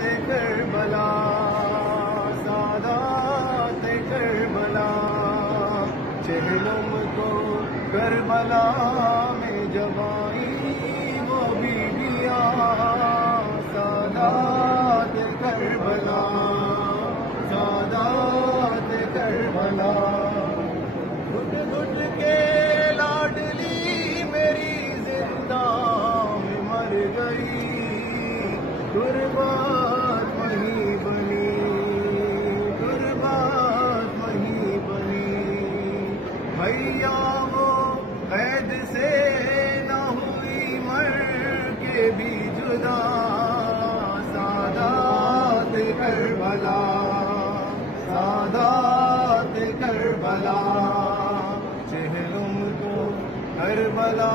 کربلا سادات کربلا چہلم کو کربلا میں جب آئی وہ بیویاں سادات کربلا سادات کربلا گھٹ گھٹ کے لاڈلی میری زندہ میں مر گئی قربات وہیں بنی قربات وہیں بنی بھیا وہ قید سے نہ ہوئی مر کے بھی جدا سادات کربلا سادات کربلا چہلم کو کربلا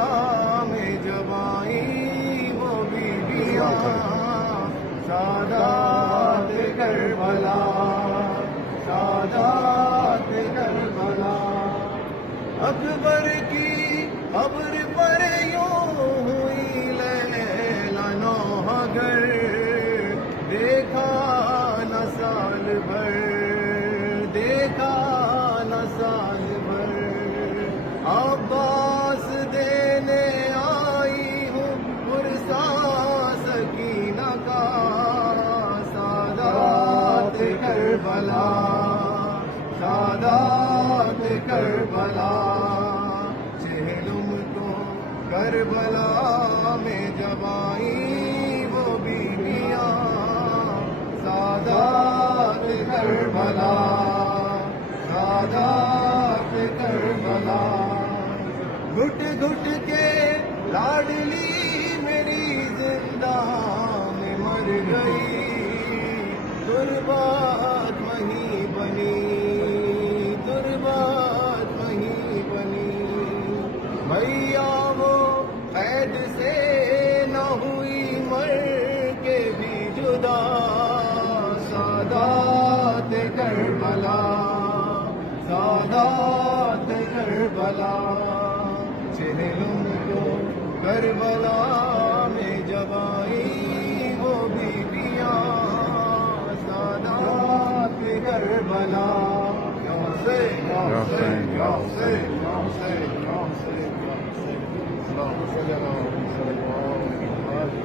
میں جب آئی وہ بیویاں سادات کربلا سادات کربلا اکبر کی قبر پر یوں ہوئی لیلا نوحگر دیکھا نہ سال بھر دیکھا نہ سال بھر عباس دینے آئی ہوں پرسا سکینہ کا سادات کربلا سادات کربلا چہلم کو کربلا میں جب آئی وہ بیویاں سادات کربلا سادات کربلا گھٹ گھٹ کے لاڈلی میری زندہ میں مر گئی قربات وہیں بنی قربات وہیں بنی بھیا وہ قید سے نہ ہوئی مر کے بھی جدا سادات کربلا سادات کربلا چہلم کو کربلا میں جب آئی وہ بیویاں سادات کربلا یا حسین یا حسین یا حسین یا حسین یا حسین یا حسین اللہم صلی اللہ علیہ وسلم